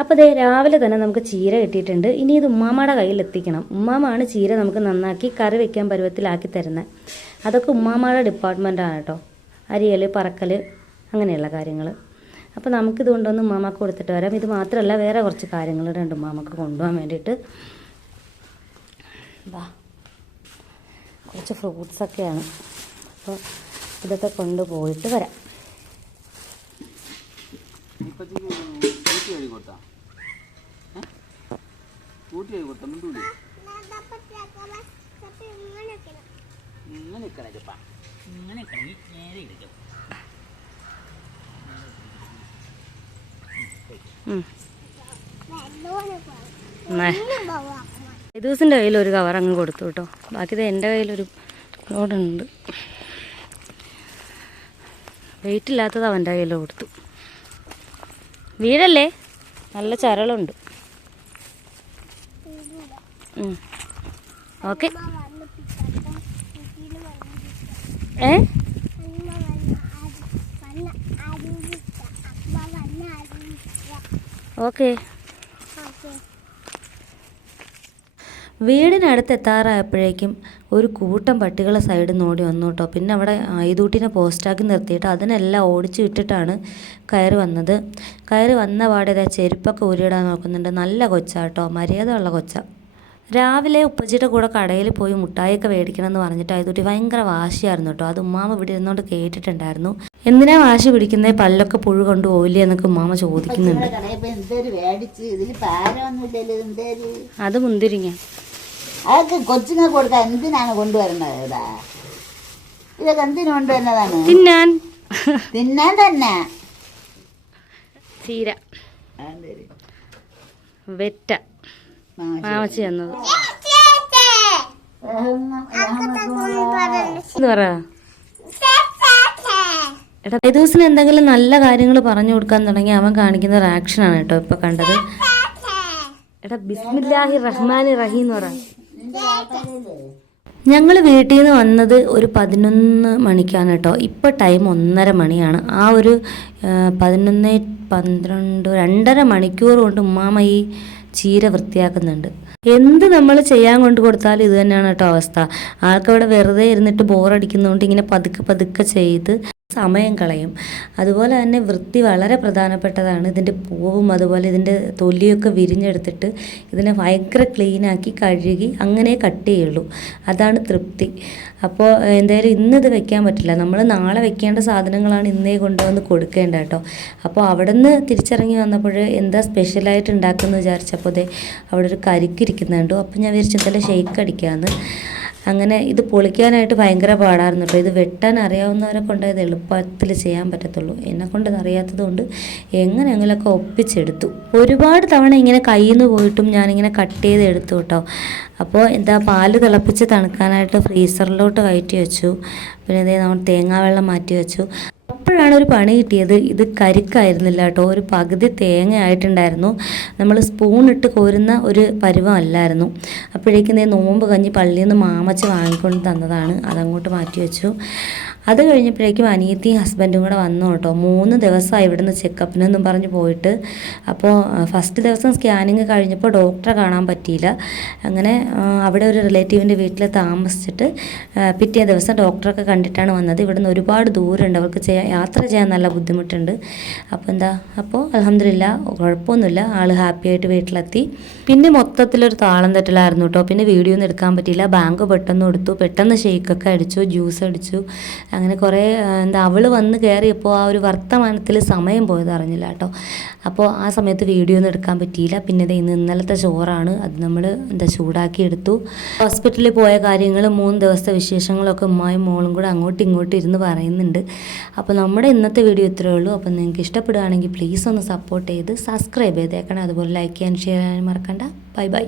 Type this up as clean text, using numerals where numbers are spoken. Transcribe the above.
അപ്പോൾ ദേ രാവിലെ തന്നെ നമുക്ക് ചീര കിട്ടിയിട്ടുണ്ട്. ഇനി ഇത് ഉമ്മാമ്മയുടെ കയ്യിൽ എത്തിക്കണം. ഉമ്മാമാണ് ചീര നമുക്ക് നന്നാക്കി കറി വെക്കാൻ പരുവത്തിലാക്കി തരുന്നത്. അതൊക്കെ ഉമ്മാമ്മയുടെ ഡിപ്പാർട്ട്മെൻറ്റാണ് കേട്ടോ. അരിയൽ, പറക്കൽ, അങ്ങനെയുള്ള കാര്യങ്ങൾ. അപ്പോൾ നമുക്കിത് കൊണ്ടുവന്ന് ഉമ്മാമ്മക്ക് കൊടുത്തിട്ട് വരാം. ഇത് മാത്രമല്ല വേറെ കുറച്ച് കാര്യങ്ങളുണ്ട് ഉമ്മാമ്മക്ക് കൊണ്ടുപോകാൻ വേണ്ടിയിട്ട്. കുറച്ച് ഫ്രൂട്ട്സൊക്കെയാണ്. അപ്പോൾ ഇതൊക്കെ കൊണ്ടുപോയിട്ട് വരാം. ദിവസത്തിൻ്റെ കയ്യിൽ ഒരു കവർ അങ്ങ് കൊടുത്തു കേട്ടോ. ബാക്കി എൻ്റെ കയ്യിലൊരു ലോഡുണ്ട്. വെയിറ്റ് ഇല്ലാത്തത് അവൻ്റെ കയ്യിൽ കൊടുത്തു. വീടല്ലേ, നല്ല ചരളുണ്ട്. ഓക്കെ. ഓക്കെ. വീടിനടുത്ത് എത്താറായപ്പോഴേക്കും ഒരു കൂട്ടം പട്ടികളെ സൈഡിൽ നിന്ന് ഓടി വന്നു കേട്ടോ. പിന്നെ അവിടെ ഐതൂട്ടിനെ പോസ്റ്റാക്കി നിർത്തിയിട്ട് അതിനെല്ലാം ഓടിച്ചു വിട്ടിട്ടാണ് കയറി വന്നത്. കയറി വന്ന പാടെ ചെരുപ്പൊക്കെ ഊരിയിടാൻ നോക്കുന്നുണ്ട്. നല്ല കൊച്ചാട്ടോ, മര്യാദ ഉള്ള കൊച്ച. രാവിലെ ഉപ്പച്ചിയുടെ കൂടെ കടയിൽ പോയി മുട്ടായിയൊക്കെ മേടിക്കണം എന്ന് പറഞ്ഞിട്ട് ഐതൂട്ടി ഭയങ്കര വാശിയായിരുന്നു കേട്ടോ. അത് ഉമ്മാമ ഇവിടെ ഇരുന്നോണ്ട് കേട്ടിട്ടുണ്ടായിരുന്നു. എന്തിനാ വാശി പിടിക്കുന്നത്, പല്ലൊക്കെ പുഴു കൊണ്ട് പോവില്ലേ എന്നൊക്കെ ഉമ്മാമ ചോദിക്കുന്നുണ്ട്. അത് മുന്തിരിങ്ങ അതൊക്കെ കൊച്ചുങ്ങൾ കൊടുക്കാൻ എന്തിനാണ് കൊണ്ടുവരുന്നത്? ഇതൊക്കെ എന്തിനു കൊണ്ടുവരുന്നതാണ്? തിന്നാൻ. തിന്നാൻ തന്നെ. ചീര വെറ്റ മാമച്ചി തന്നത്. എടാ ദിവസം എന്തെങ്കിലും നല്ല കാര്യങ്ങൾ പറഞ്ഞു കൊടുക്കാൻ തുടങ്ങി അവൻ കാണിക്കുന്ന ഒരു ആക്ഷനാണ് കേട്ടോ ഇപ്പൊ കണ്ടത്. എടാ ബിസ്മില്ലാഹി റഹ്മാനി റഹീം എന്ന് പറ. ഞങ്ങൾ വീട്ടിൽ നിന്ന് വന്നത് ഒരു 11 മണിക്കാണ് കേട്ടോ. ഇപ്പോൾ ടൈം 1:30 മണിയാണ്. ആ ഒരു 11, 12, 2.5 മണിക്കൂർ കൊണ്ട് ഉമ്മാമ ഈ ചീര വൃത്തിയാക്കുന്നുണ്ട്. എന്ത് നമ്മൾ ചെയ്യാൻ കൊണ്ട് കൊടുത്താലും ഇത് തന്നെയാണ് കേട്ടോ അവസ്ഥ. ആൾക്കവിടെ വെറുതെ ഇരുന്നിട്ട് ബോറടിക്കുന്നതുകൊണ്ട് ഇങ്ങനെ പതുക്കെ ചെയ്ത് സമയം കളയും. അതുപോലെ തന്നെ വൃത്തി വളരെ പ്രധാനപ്പെട്ടതാണ്. ഇതിൻ്റെ പൂവും അതുപോലെ ഇതിൻ്റെ തൊലിയൊക്കെ വിരിഞ്ഞെടുത്തിട്ട് ഇതിനെ ഭയങ്കര ക്ലീനാക്കി കഴുകി അങ്ങനെ കട്ട് ചെയ്യുള്ളൂ. അതാണ് തൃപ്തി. അപ്പോൾ എന്തായാലും ഇന്നിത് വെക്കാൻ പറ്റില്ല. നമ്മൾ നാളെ വെക്കേണ്ട സാധനങ്ങളാണ് ഇന്നേ കൊണ്ടുവന്ന് കൊടുക്കേണ്ട കേട്ടോ. അപ്പോൾ അവിടെ നിന്ന് തിരിച്ചിറങ്ങി വന്നപ്പോൾ എന്താ സ്പെഷ്യലായിട്ട് ഉണ്ടാക്കുമെന്ന് വിചാരിച്ചപ്പോൾ അവിടെ ഒരു കരിക്കിരിക്കുന്നുണ്ടോ. അപ്പോൾ ഞാൻ വിചാരിച്ചു എന്തായാലും ഷെയ്ക്ക് അടിക്കാമെന്ന്. അങ്ങനെ ഇത് പൊളിക്കാനായിട്ട് ഭയങ്കര പാടായിരുന്നു കേട്ടോ. ഇത് വെട്ടാൻ അറിയാവുന്നവരെ കൊണ്ട് ഇത് എളുപ്പത്തിൽ ചെയ്യാൻ പറ്റത്തുള്ളൂ. എന്നെക്കൊണ്ട് ഇത് അറിയാത്തത് കൊണ്ട് എങ്ങനെയെങ്കിലുമൊക്കെ ഒപ്പിച്ചെടുത്തു. ഒരുപാട് തവണ ഇങ്ങനെ കയ്യിൽ നിന്ന് പോയിട്ടും ഞാനിങ്ങനെ കട്ട് ചെയ്ത് എടുത്തു കേട്ടോ. അപ്പോൾ പാല് തിളപ്പിച്ച് തണുക്കാനായിട്ട് ഫ്രീസറിലോട്ട് കയറ്റി വെച്ചു. പിന്നെ നമ്മൾ തേങ്ങാവെള്ളം മാറ്റി വെച്ചു. അപ്പോഴാണ് ഒരു പണി കിട്ടിയത്. ഇത് കരിക്കായിരുന്നില്ല കേട്ടോ, ഒരു പകുതി തേങ്ങ ആയിട്ടുണ്ടായിരുന്നു. നമ്മൾ സ്പൂണിട്ട് കോരുന്ന ഒരു പരുവമല്ലായിരുന്നു. അപ്പോഴേക്കും നോമ്പ് കഞ്ഞി പള്ളിയിൽ നിന്ന് മാമച്ച് വാങ്ങിക്കൊണ്ട് തന്നതാണ്. അതങ്ങോട്ട് മാറ്റി വെച്ചു. അത് കഴിഞ്ഞപ്പോഴേക്കും അനിയത്തിയും ഹസ്ബൻഡും കൂടെ വന്നു കേട്ടോ. 3 ദിവസമായി ഇവിടുന്ന് ചെക്കപ്പിനെന്നും പറഞ്ഞ് പോയിട്ട്. അപ്പോൾ ഫസ്റ്റ് ദിവസം സ്കാനിങ് കഴിഞ്ഞപ്പോൾ ഡോക്ടറെ കാണാൻ പറ്റിയില്ല. അങ്ങനെ അവിടെ ഒരു റിലേറ്റീവിൻ്റെ വീട്ടിൽ താമസിച്ചിട്ട് പിറ്റേ ദിവസം ഡോക്ടറൊക്കെ കണ്ടിട്ടാണ് വന്നത്. ഇവിടുന്ന് ഒരുപാട് ദൂരമുണ്ട്, അവർക്ക് യാത്ര ചെയ്യാൻ നല്ല ബുദ്ധിമുട്ടുണ്ട്. അപ്പോൾ അൽഹംദുലില്ലാ കുഴപ്പമൊന്നുമില്ല, ആൾ ഹാപ്പി ആയിട്ട് വീട്ടിലെത്തി. പിന്നെ മൊത്തത്തിലൊരു താളം തെറ്റലായിരുന്നു കേട്ടോ. പിന്നെ വീഡിയോ ഒന്നും എടുക്കാൻ പറ്റിയില്ല. ബാങ്ക് പെട്ടെന്ന് എടുത്തു, പെട്ടെന്ന് ഷെയ്ക്കൊക്കെ അടിച്ചു, ജ്യൂസ് അടിച്ചു. അങ്ങനെ കുറേ അവൾ വന്ന് കയറിയപ്പോൾ ആ ഒരു വർത്തമാനത്തിൽ സമയം പോയത് അറിഞ്ഞില്ല കേട്ടോ. അപ്പോൾ ആ സമയത്ത് വീഡിയോ ഒന്നും എടുക്കാൻ പറ്റിയില്ല. പിന്നെ ഇന്നലത്തെ ചോറാണ്, അത് നമ്മൾ ചൂടാക്കി എടുത്തു. ഹോസ്പിറ്റലിൽ പോയ കാര്യങ്ങൾ 3 ദിവസത്തെ വിശേഷങ്ങളൊക്കെ ഉമ്മായും മോളും കൂടെ അങ്ങോട്ടും ഇങ്ങോട്ടും ഇരുന്ന് പറയുന്നുണ്ട്. അപ്പോൾ നമ്മുടെ ഇന്നത്തെ വീഡിയോ ഇത്രയേ ഉള്ളൂ. അപ്പോൾ നിങ്ങൾക്ക് ഇഷ്ടപ്പെടുകയാണെങ്കിൽ പ്ലീസ് ഒന്ന് സപ്പോർട്ട് ചെയ്ത് സബ്സ്ക്രൈബ് ചെയ്തേക്കണം. അതുപോലെ ലൈക്ക് ചെയ്യാൻ ഷെയർ ചെയ്യാൻ മറക്കണ്ട. Bye bye.